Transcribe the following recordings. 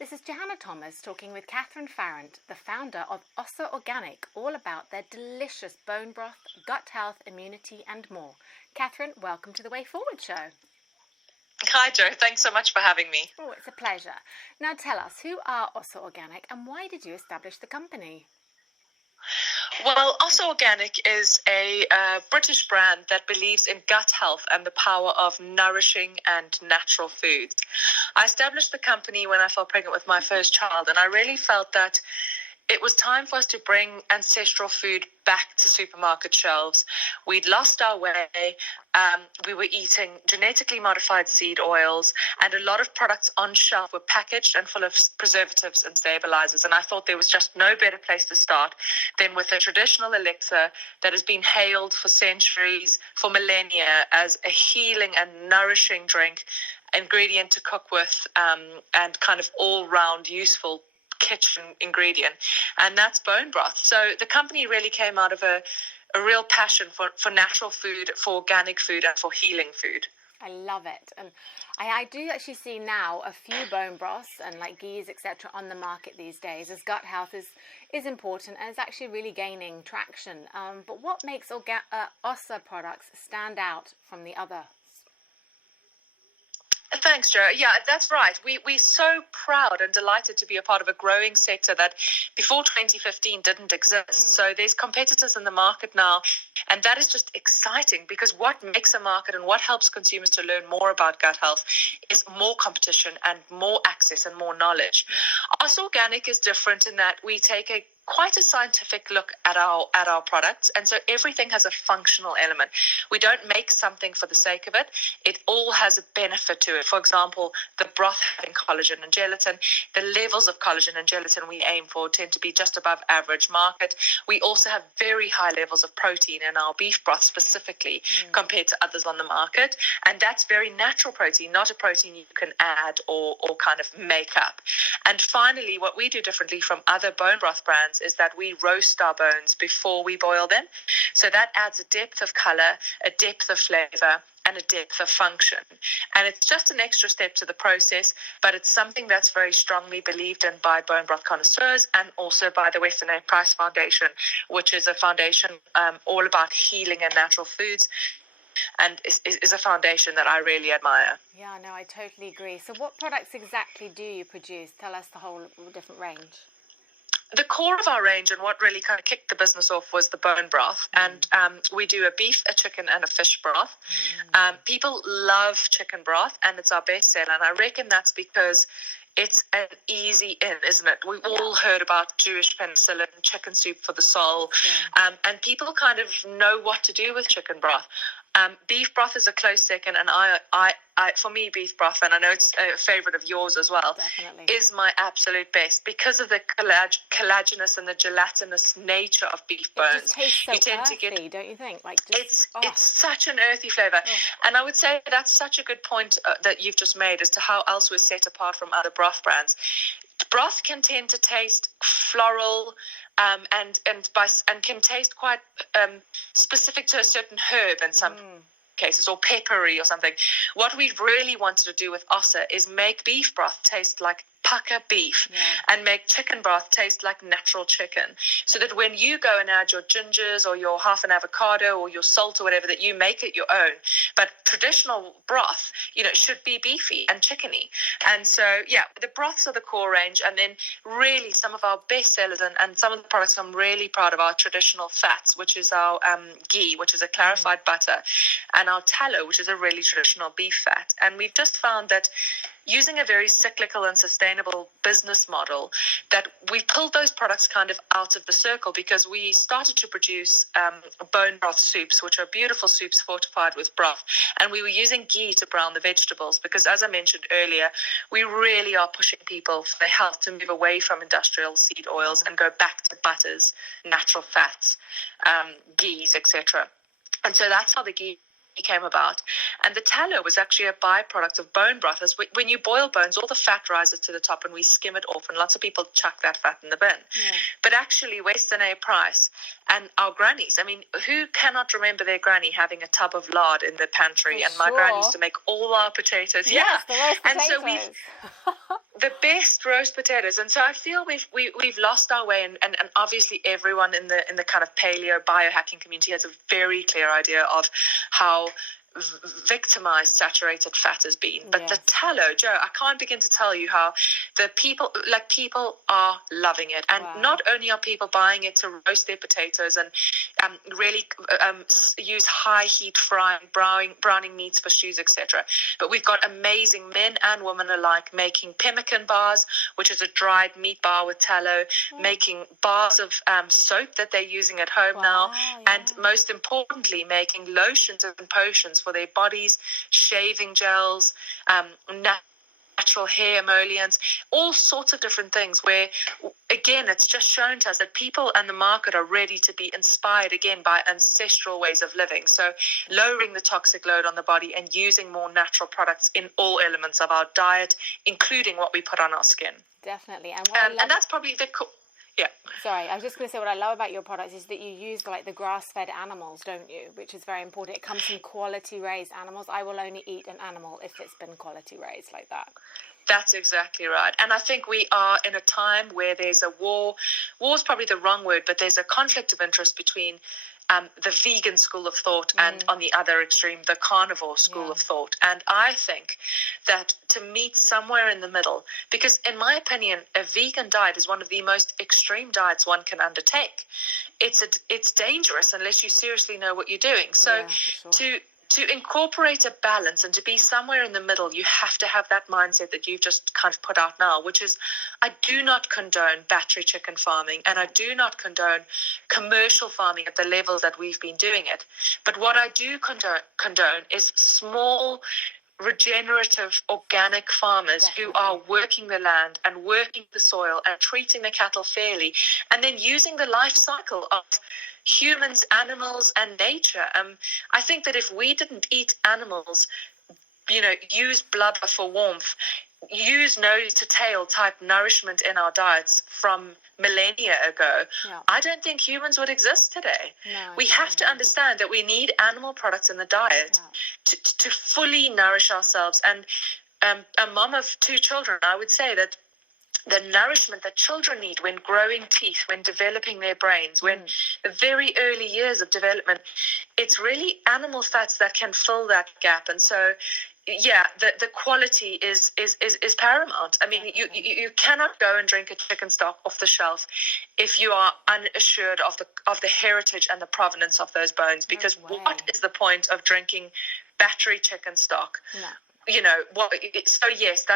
This is Johanna Thomas talking with Catherine Farrant, the founder of OSSA Organic, all about their delicious bone broth, gut health, immunity and more. Catherine, welcome to the Way Forward show. Hi Joe, thanks so much for having me. Oh, it's a pleasure. Now tell us, who are OSSA Organic and why did you establish the company? Well, OSSA Organic is a British brand that believes in gut health and the power of nourishing and natural foods. I established the company when I fell pregnant with my first child, and I really felt that it was time for us to bring ancestral food back to supermarket shelves. We'd lost our way. We were eating genetically modified seed oils, and a lot of products on shelf were packaged and full of preservatives and stabilizers. And I thought there was just no better place to start than with a traditional elixir that has been hailed for centuries, for millennia, as a healing and nourishing drink, ingredient to cook with, and kind of all-round useful kitchen ingredient, and that's bone broth. So the company really came out of a real passion for natural food, for organic food, and for healing food. I love it. And I do actually see now a few bone broths and like ghees, etc. on the market these days, as gut health is important and is actually really gaining traction. But what makes OSSA products stand out from the other? Thanks, Joe. Yeah, that's right. We're so proud and delighted to be a part of a growing sector that before 2015 didn't exist. So there's competitors in the market now, and that is just exciting because what makes a market and what helps consumers to learn more about gut health is more competition and more access and more knowledge. OSSA Organic is different in that we take quite a scientific look at our products, and so everything has a functional element. We don't make something for the sake of it. It all has a benefit to it. For example, the broth having collagen and gelatin, the levels of collagen and gelatin we aim for tend to be just above average market. We also have very high levels of protein in our beef broth specifically compared to others on the market, and that's very natural protein, not a protein you can add or kind of make up. And finally, what we do differently from other bone broth brands is that we roast our bones before we boil them. So that adds a depth of color, a depth of flavor, and a depth of function. And it's just an extra step to the process, but it's something that's very strongly believed in by bone broth connoisseurs and also by the Western A Price Foundation, which is a foundation all about healing and natural foods, and is a foundation that I really admire. Yeah, no, I totally agree. So what products exactly do you produce? Tell us the whole different range. The core of our range and what really kind of kicked the business off was the bone broth. And we do a beef, a chicken, and a fish broth. People love chicken broth, and it's our best seller. And I reckon that's because it's an easy in, isn't it? We've all heard about Jewish penicillin, chicken soup for the soul, and people kind of know what to do with chicken broth. Beef broth is a close second, and I for me, beef broth, and I know it's a favorite of yours as well, definitely, is my absolute best because of the collagenous and the gelatinous nature of beef bones. It just tastes so earthy, don't you think? Like it's such an earthy flavor, and I would say that's such a good point that you've just made as to how else we're set apart from other broth brands. Broth can tend to taste floral, and can taste quite specific to a certain herb in some cases, or peppery or something. What we really wanted to do with OSSA is make beef broth taste like pucker beef and make chicken broth taste like natural chicken, so that when you go and add your gingers or your half an avocado or your salt or whatever, that you make it your own. But traditional broth, should be beefy and chickeny. And so, the broths are the core range. And then really some of our best sellers and some of the products I'm really proud of are traditional fats, which is our ghee, which is a clarified butter, and our tallow, which is a really traditional beef fat. And we've just found that using a very cyclical and sustainable business model, that we pulled those products kind of out of the circle, because we started to produce bone broth soups, which are beautiful soups fortified with broth. And we were using ghee to brown the vegetables because, as I mentioned earlier, we really are pushing people for their health to move away from industrial seed oils and go back to butters, natural fats, ghees, etc. And so that's how the ghee came about. And the tallow was actually a byproduct of bone broth. As when you boil bones, all the fat rises to the top and we skim it off, and lots of people chuck that fat in the bin. But actually, Western A Price and our grannies, I mean, who cannot remember their granny having a tub of lard in the pantry? And my granny used to make all our potatoes. Yes, the roast and potatoes. so the best roast potatoes. And so I feel we've lost our way, and obviously everyone in the kind of paleo biohacking community has a very clear idea of how victimized saturated fat has been. But the tallow, Joe, I can't begin to tell you how the people are loving it. And not only are people buying it to roast their potatoes and really use high heat browning meats for stews, etc., but we've got amazing men and women alike making pemmican bars, which is a dried meat bar with tallow, making bars of soap that they're using at home now, and most importantly making lotions and potions for their bodies, shaving gels, natural hair emollients, all sorts of different things where, again, it's just shown to us that people and the market are ready to be inspired again by ancestral ways of living. So lowering the toxic load on the body and using more natural products in all elements of our diet, including what we put on our skin. Definitely. And that's probably the yeah. Sorry, I was just going to say what I love about your products is that you use like the grass-fed animals, don't you? Which is very important. It comes from quality raised animals. I will only eat an animal if it's been quality raised like that. That's exactly right. And I think we are in a time where there's a war. War is probably the wrong word, but there's a conflict of interest between the vegan school of thought and on the other extreme, the carnivore school of thought. And I think that to meet somewhere in the middle, because in my opinion, a vegan diet is one of the most extreme diets one can undertake. It's dangerous unless you seriously know what you're doing. So to incorporate a balance and to be somewhere in the middle, you have to have that mindset that you've just kind of put out now, which is I do not condone battery chicken farming, and I do not condone commercial farming at the levels that we've been doing it. But what I do condone is small, regenerative, organic farmers who are working the land and working the soil and treating the cattle fairly, and then using the life cycle of humans, animals, and nature. I think that if we didn't eat animals, use blubber for warmth, use nose to tail type nourishment in our diets from millennia ago, I don't think humans would exist today. We have to understand that we need animal products in the diet to fully nourish ourselves. And a mom of 2 children, I would say that the nourishment that children need when growing teeth, when developing their brains, when the very early years of development, it's really animal fats that can fill that gap. And so, the quality is paramount. I mean, you cannot go and drink a chicken stock off the shelf if you are unassured of the heritage and the provenance of those bones, because what is the point of drinking battery chicken stock? So yes,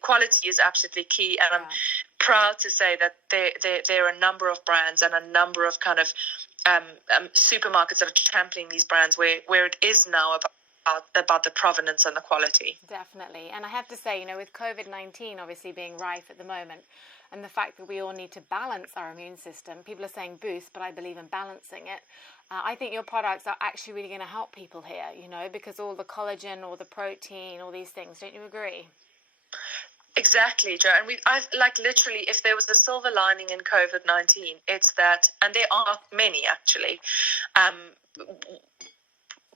quality is absolutely key, and I'm proud to say that there are a number of brands and a number of kind of supermarkets that are championing these brands where it is now about the provenance and the quality. Definitely. And I have to say, with COVID-19 obviously being rife at the moment, and the fact that we all need to balance our immune system, people are saying boost, but I believe in balancing it. I think your products are actually really going to help people here, because all the collagen, all the protein, all these things. Don't you agree? Exactly, Joe. And literally, if there was a silver lining in COVID-19, it's that, and there are many actually,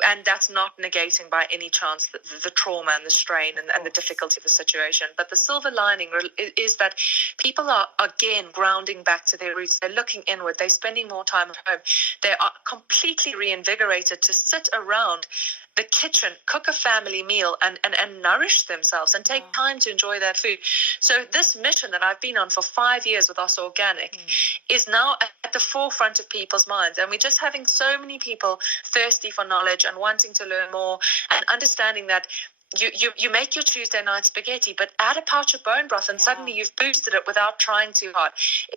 and that's not negating by any chance the trauma and the strain and the difficulty of the situation. But the silver lining is that people are, again, grounding back to their roots. They're looking inward. They're spending more time at home. They are completely reinvigorated to sit around the kitchen, cook a family meal and nourish themselves and take time to enjoy that food. So this mission that I've been on for 5 years with OSSA Organic is now at the forefront of people's minds. And we're just having so many people thirsty for knowledge and wanting to learn more and understanding that you make your Tuesday night spaghetti, but add a pouch of bone broth and suddenly you've boosted it without trying too hard.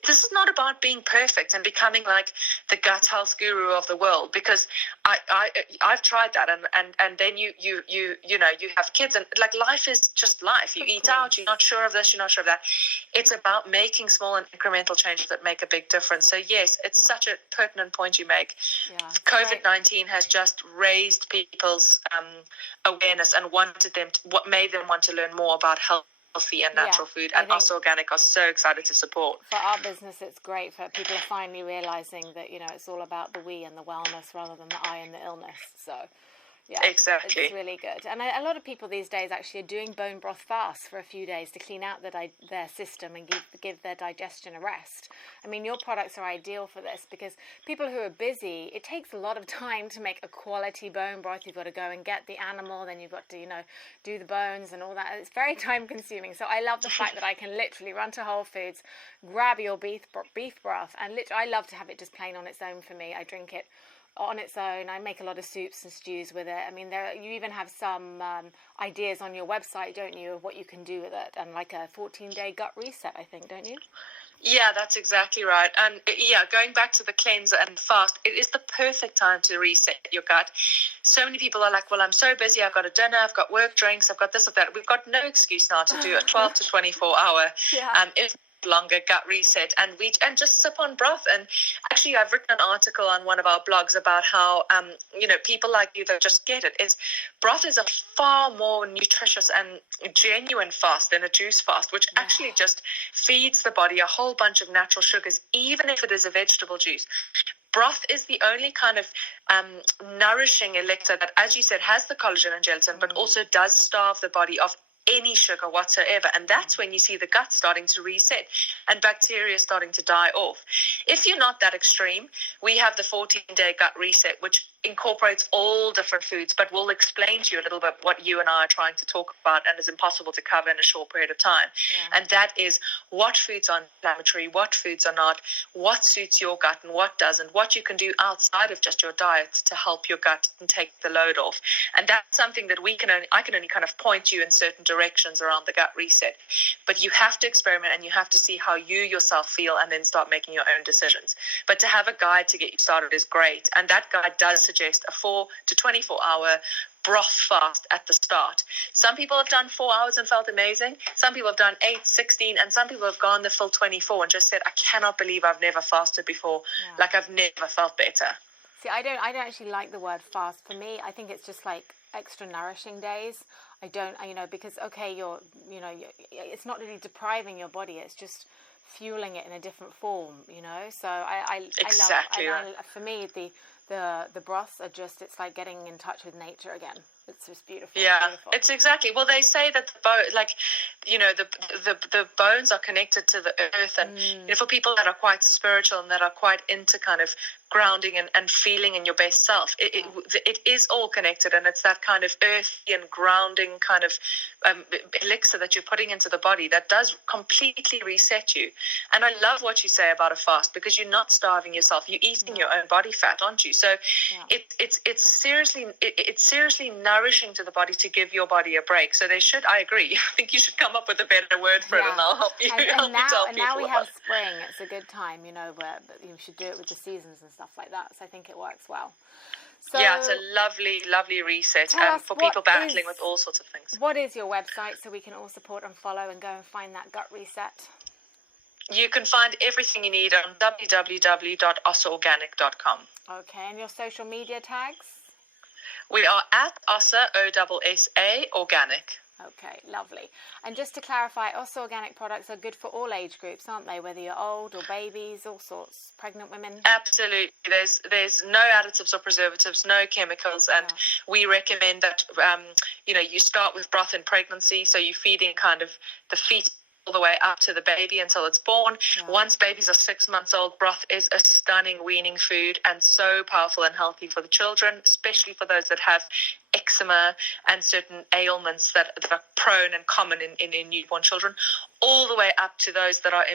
This is not about being perfect and becoming like the gut health guru of the world, because I've tried that and then you have kids and life is just life. You eat out, you're not sure of this, you're not sure of that. It's about making small and incremental changes that make a big difference. So yes, it's such a pertinent point you make. COVID-19 has just raised people's awareness and what made them want to learn more about healthy and natural food, and OSSA Organic are so excited to support. For our business, it's great for people are finally realizing that it's all about the we and the wellness rather than the I and the illness. So Yeah, exactly. it's really good. And a lot of people these days actually are doing bone broth fasts for a few days to clean out their system and give their digestion a rest. I mean, your products are ideal for this because people who are busy, it takes a lot of time to make a quality bone broth. You've got to go and get the animal, then you've got to, do the bones and all that. It's very time consuming. So I love the fact that I can literally run to Whole Foods, grab your beef broth, and literally I love to have it just plain on its own for me. I drink it on its own. I make a lot of soups and stews with it. I mean, you even have some ideas on your website, don't you, of what you can do with it, and like a 14-day gut reset, I think, don't you? Yeah, that's exactly right. And going back to the cleanser and fast, it is the perfect time to reset your gut. So many people are like, well, I'm so busy. I've got a dinner, I've got work drinks, I've got this or that. We've got no excuse now to do a 12 to 24 hour if longer gut reset, and just sip on broth. And actually, I've written an article on one of our blogs about how people like you that just get it, is broth is a far more nutritious and genuine fast than a juice fast, which actually just feeds the body a whole bunch of natural sugars, even if it is a vegetable juice. Broth is the only kind of nourishing elixir that, as you said, has the collagen and gelatin, but also does starve the body of any sugar whatsoever. And that's when you see the gut starting to reset and bacteria starting to die off. If you're not that extreme, we have the 14-day gut reset, which incorporates all different foods, but we'll explain to you a little bit what you and I are trying to talk about and is impossible to cover in a short period of time. And that is what foods are inflammatory, what foods are not, what suits your gut and what doesn't, what you can do outside of just your diet to help your gut and take the load off. And that's something that I can only kind of point you in certain directions around the gut reset. But you have to experiment and you have to see how you yourself feel and then start making your own decisions. But to have a guide to get you started is great. And that guide does suggest a 4 to 24 hour broth fast at the start. Some people have done 4 hours and felt amazing. Some people have done 8, 16, and some people have gone the full 24 and just said, I cannot believe I've never fasted before. Like I've never felt better. See, I don't actually like the word fast. For me, I think it's just like extra nourishing days. I don't, because it's not really depriving your body. It's just fueling it in a different form, So I love. For me, the broths are just, it's like getting in touch with nature again. It's just beautiful. Yeah, beautiful. It's exactly. Well, they say that the bones are connected to the earth, and for people that are quite spiritual and that are quite into kind of grounding and feeling in your best self, it is all connected, and it's that kind of earthy and grounding kind of elixir that you're putting into the body that does completely reset you. And I love what you say about a fast, because you're not starving yourself, you're eating your own body fat, aren't you? So it's seriously nourishing to the body to give your body a break. So I agree. I think you should come up with a better word for it, and I'll help you. And now we have spring. It's a good time, where you should do it with the seasons and stuff like that. So I think it works well. So, it's a lovely, lovely reset for people battling with all sorts of things. What is your website so we can all support and follow and go and find that gut reset? You can find everything you need on www.ossaorganic.com. Okay, and your social media tags? We are at OSSA, OSSA Organic. Okay, lovely. And just to clarify, OSSA Organic products are good for all age groups, aren't they? Whether you're old or babies, all sorts, pregnant women. Absolutely. There's no additives or preservatives, no chemicals, and we recommend that you start with broth in pregnancy, so you're feeding kind of the feet all the way up to the baby until it's born. Once babies are 6 months old, broth is a stunning weaning food and so powerful and healthy for the children, especially for those that have eczema and certain ailments that are prone and common in newborn children, all the way up to those that are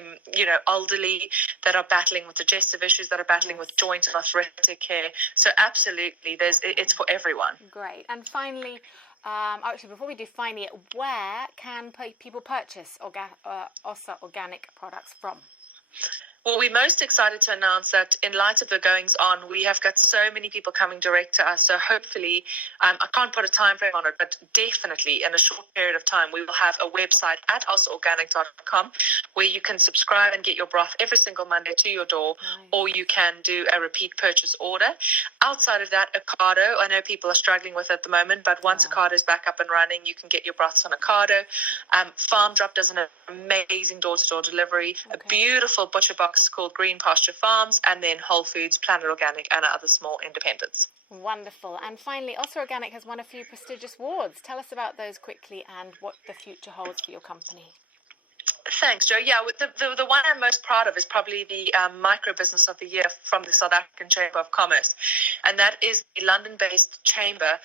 elderly, that are battling with digestive issues, that are battling with joint and arthritic care. So absolutely, it's for everyone. Great. And finally, actually, before we do finally, where can people purchase OSSA Organic products from? Well, we're most excited to announce that in light of the goings on, we have got so many people coming direct to us. So hopefully, I can't put a time frame on it, but definitely in a short period of time, we will have a website at ossaorganic.com where you can subscribe and get your broth every single Monday to your door, or you can do a repeat purchase order. Outside of that, Ocado, I know people are struggling with it at the moment, but once Ocado is back up and running, you can get your broths on Ocado. Farm Drop does an amazing door-to-door delivery, a beautiful butcher box called Green Pasture Farms, and then Whole Foods, Planet Organic, and other small independents. Wonderful. And finally, OSSA Organic has won a few prestigious awards. Tell us about those quickly and what the future holds for your company. Thanks, Joe. Yeah, the one I'm most proud of is probably the Micro Business of the Year from the South African Chamber of Commerce. And that is the London-based chamber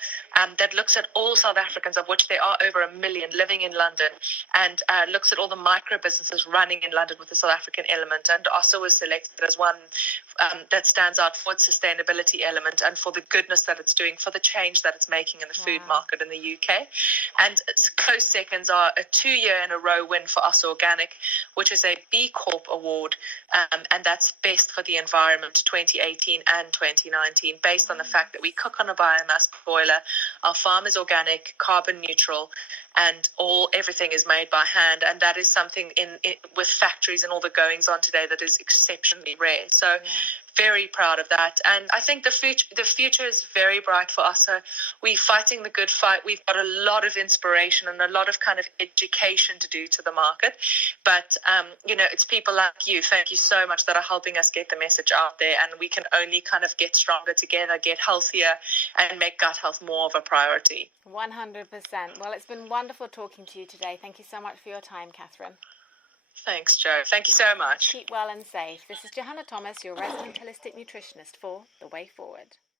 that looks at all South Africans, of which there are over 1 million living in London, and looks at all the micro businesses running in London with the South African element. And OSSA was selected as one that stands out for its sustainability element and for the goodness that it's doing, for the change that it's making in the food market in the UK. And close seconds are a 2-year-in-a-row win for OSSA Organic, which is a B Corp award, and that's best for the environment 2018 and 2019, based on the fact that we cook on a biomass boiler, our farm is organic, carbon neutral, and everything is made by hand, and that is something with factories and all the goings on today that is exceptionally rare. So very proud of that, and I think the future is very bright for us. So we're fighting the good fight. We've got a lot of inspiration and a lot of kind of education to do to the market, but it's people like you. Thank you so much that are helping us get the message out there, and we can only kind of get stronger together, get healthier, and make gut health more of a priority. 100%. Well, it's been wonderful talking to you today. Thank you so much for your time, Catherine. Thanks, Joe. Thank you so much. Keep well and safe. This is Johanna Thomas, your resident holistic nutritionist for The Way Forward.